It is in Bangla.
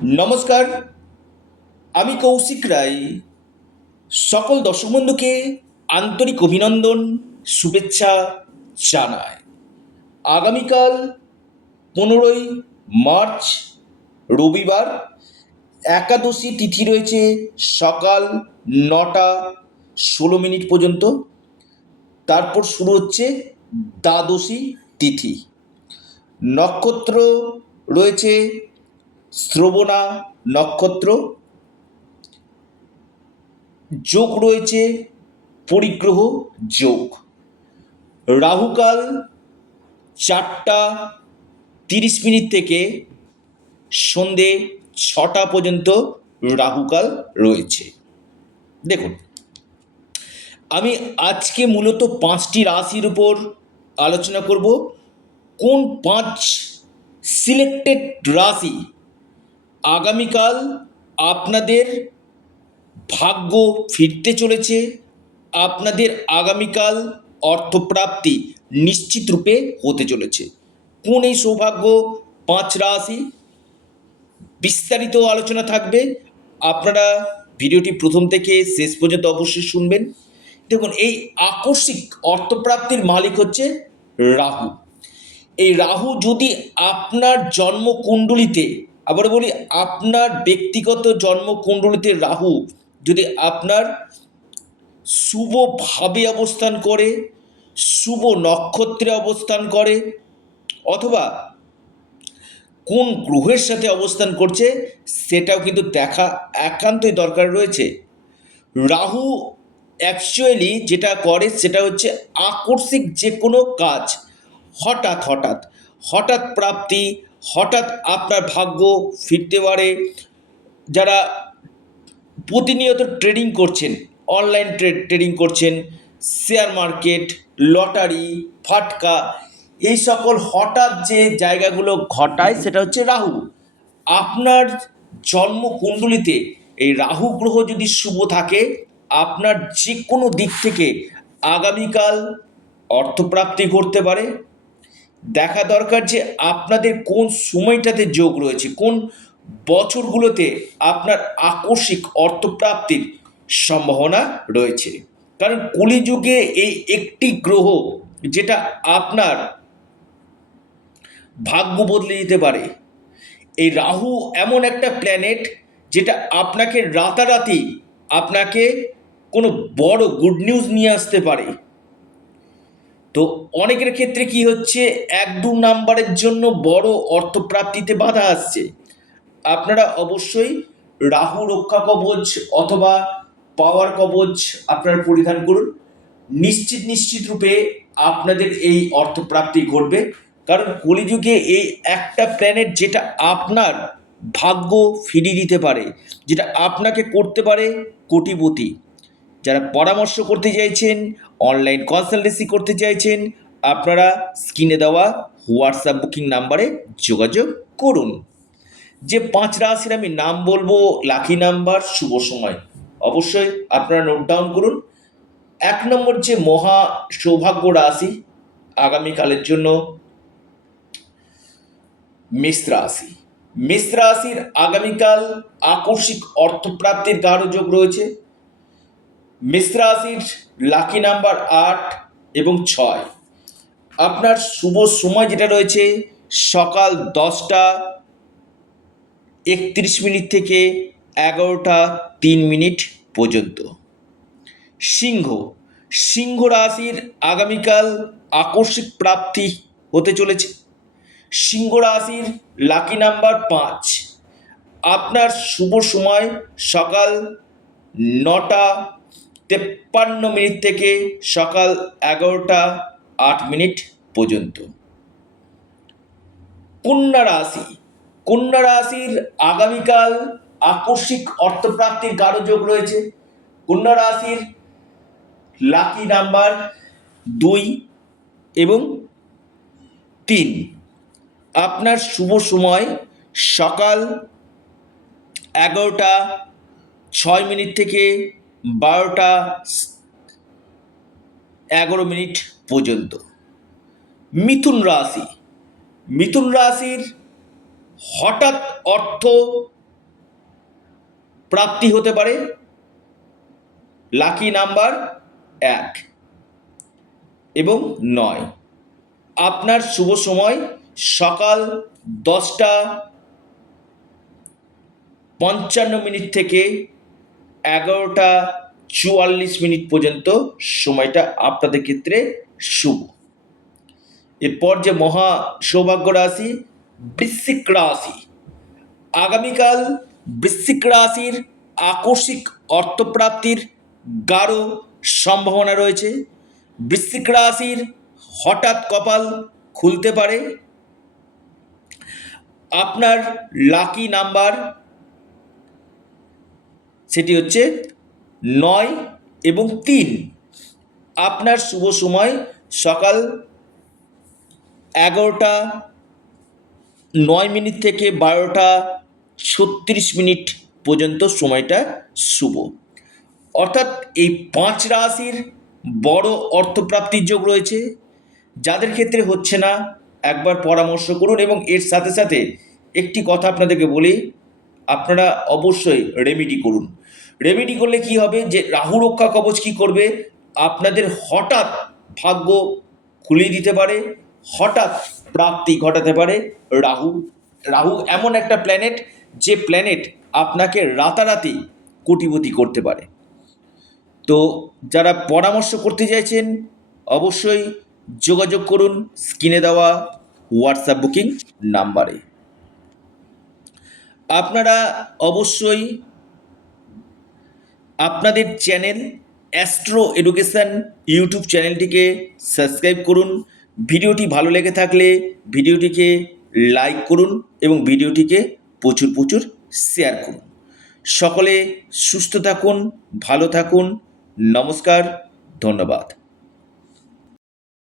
নমস্কার, আমি কৌশিক রায়। সকল দর্শক বন্ধুকে আন্তরিক অভিনন্দন, শুভেচ্ছা জানায়। আগামীকাল 15ই মার্চ, রবিবার, একাদশী তিথি রয়েছে সকাল 9টা 16 মিনিট পর্যন্ত। তারপর শুরু হচ্ছে দ্বাদশী তিথি। নক্ষত্র রয়েছে শ্রবণা নক্ষত্র, যোগ রয়েছে পরিগ্রহ যোগ। রাহুকাল 4টা 30 মিনিট থেকে সন্ধে 6টা পর্যন্ত রাহুকাল রয়েছে। দেখুন, আমি আজকে মূলত 5টি রাশির উপর আলোচনা করব। কোন 5 সিলেক্টেড রাশি আগামীকাল আপনাদের ভাগ্য ফিরতে চলেছে, আপনাদের আগামীকাল অর্থপ্রাপ্তি নিশ্চিত রূপে হতে চলেছে। কোন এই সৌভাগ্য 5 রাশি, বিস্তারিত আলোচনা থাকবে। আপনারা ভিডিওটি প্রথম থেকে শেষ পর্যন্ত অবশ্যই শুনবেন। দেখুন, এই আকস্মিক অর্থপ্রাপ্তির মালিক হচ্ছে রাহু। এই রাহু যদি আপনার জন্মকুণ্ডলিতে, আবার বলি আপনার ব্যক্তিগত জন্মকুণ্ডলিতে রাহু যদি আপনার শুভভাবে অবস্থান করে, শুভ নক্ষত্রে অবস্থান করে, অথবা কোন গ্রহের সাথে অবস্থান করছে সেটাও কিন্তু দেখা একান্তই দরকার রয়েছে। রাহু অ্যাকচুয়ালি যেটা করে সেটা হচ্ছে আকস্মিক যে কোনো কাজ, হঠাৎ হঠাৎ হঠাৎ প্রাপ্তি, হঠাৎ আপনার ভাগ্য ফিরতে পারে। যারা প্রতিনিয়ত ট্রেডিং করছেন, অনলাইন ট্রেডিং করছেন, শেয়ার মার্কেট, লটারি, ফাটকা, এই সকল হঠাৎ যে জায়গাগুলো ঘটায় সেটা হচ্ছে রাহু। আপনার জন্মকুণ্ডলিতে এই রাহু গ্রহ যদি শুভ থাকে, আপনার যে কোনো দিক থেকে আগামীকাল অর্থপ্রাপ্তি করতে পারে। দেখা দরকার যে আপনাদের কোন সময়টাতে যোগ রয়েছে, কোন বছরগুলোতে আপনার আকস্মিক অর্থপ্রাপ্তির সম্ভাবনা রয়েছে। কারণ কলিযুগে এই একটি গ্রহ যেটা আপনার ভাগ্য বদলে দিতে পারে। এই রাহু এমন একটা প্ল্যানেট যেটা আপনাকে রাতারাতি আপনাকে কোনো বড় গুড নিউজ নিয়ে আসতে পারে। তো অনেকের ক্ষেত্রে কি হচ্ছে, 1-2 নাম্বারের জন্য বড় অর্থপ্রাপ্তিতে বাধা আসছে। আপনারা অবশ্যই রাহু রক্ষা কবচ অথবা পাওয়ার কবচ আপনারা পরিধান করুন। নিশ্চিত রূপে আপনাদের এই অর্থপ্রাপ্তি ঘটবে। কারণ কলিযুগে এই একটা প্ল্যানেট যেটা আপনার ভাগ্য ফিরিয়ে দিতে পারে, যেটা আপনাকে করতে পারে কোটিপতি। যারা পরামর্শ করতে চাইছেন, অনলাইন কনসালটেন্সি করতে চাইছেন, আপনারা স্ক্রিনে দেওয়া হোয়াটসঅ্যাপ বুকিং নাম্বারে যোগাযোগ করুন। যে 5 রাশির আমি নাম বলবো, লাকি নাম্বার, শুভ সময়, অবশ্যই আপনারা নোট ডাউন করুন। 1 নম্বর যে মহা সৌভাগ্য রাশি আগামীকালের জন্য মেষ রাশি। মেষ রাশির আগামীকাল আকস্মিক অর্থপ্রাপ্তির গাঢ় যোগ রয়েছে। মেষ রাশির লাকি নাম্বার 8 এবং 6। আপনার শুভ সময় যেটা রয়েছে সকাল 10টা 31 মিনিট থেকে 11টা 3 মিনিট পর্যন্ত। সিংহ। সিংহ রাশির আগামীকাল আকস্মিক প্রাপ্তি হতে চলেছে। সিংহ রাশির লাকি নাম্বার 5। আপনার শুভ সময় সকাল 9টা 53 মিনিট থেকে সকাল 11টা 8 মিনিট পর্যন্ত। কন্যা রাশি। কন্যা রাশির আগামীকাল আকস্মিক অর্থপ্রাপ্তির গাঢ় যোগ রয়েছে। কন্যা রাশির লাকি নাম্বার 2 এবং 3। আপনার শুভ সময় সকাল 11টা 6 মিনিট থেকে 12টা 11 মিনিট পর্যন্ত। মিথুন রাশি। মিথুন রাশির হঠাৎ অর্থ প্রাপ্তি হতে পারে। লাকি নাম্বার 1 এবং 9। আপনার শুভ সময় সকাল 10:55 থেকে 11:44 পর্যন্ত সময়টা আপনাদের ক্ষেত্রে শুভ। এরপর যে মহা সৌভাগ্য রাশি বৃশ্চিক রাশি, আগামীকাল বৃশ্চিক রাশির আকস্মিক অর্থপ্রাপ্তির গাঢ় সম্ভাবনা রয়েছে। বৃশ্চিক রাশির হঠাৎ কপাল খুলতে পারে। আপনার লাকি নাম্বার সেটি হচ্ছে 9 এবং 3। আপনার শুভ সময় সকাল 11:09 থেকে 12:36 পর্যন্ত সময়টা শুভ। অর্থাৎ এই 5 রাশির বড় অর্থপ্রাপ্তির যোগ রয়েছে। যাদের ক্ষেত্রে হচ্ছে না একবার পরামর্শ করুন। এবং এর সাথে সাথে একটি কথা আপনাদেরকে বলি, আপনারা অবশ্যই রেমেডি করুন। রেমেডি করলে কি হবে, যে রাহু রক্ষা কবচ কী করবে, আপনাদের হঠাৎ ভাগ্য খুলিয়ে দিতে পারে, হঠাৎ প্রাপ্তি ঘটাতে পারে। রাহু রাহু এমন একটা প্ল্যানেট, যে প্ল্যানেট আপনাকে রাতারাতি কোটিপতি করতে পারে। তো যারা পরামর্শ করতে চাইছেন অবশ্যই যোগাযোগ করুন স্ক্রিনে দেওয়া হোয়াটসঅ্যাপ বুকিং নাম্বারে। আপনারা অবশ্যই আপনাদের চ্যানেল অ্যাস্ট্রো এডুকেশন ইউটিউব চ্যানেলটিকে সাবস্ক্রাইব করুন। ভিডিওটি ভালো লেগে থাকলে ভিডিওটিকে লাইক করুন এবং ভিডিওটিকে প্রচুর প্রচুর শেয়ার করুন। সকলে সুস্থ থাকুন, ভালো থাকুন। নমস্কার, ধন্যবাদ।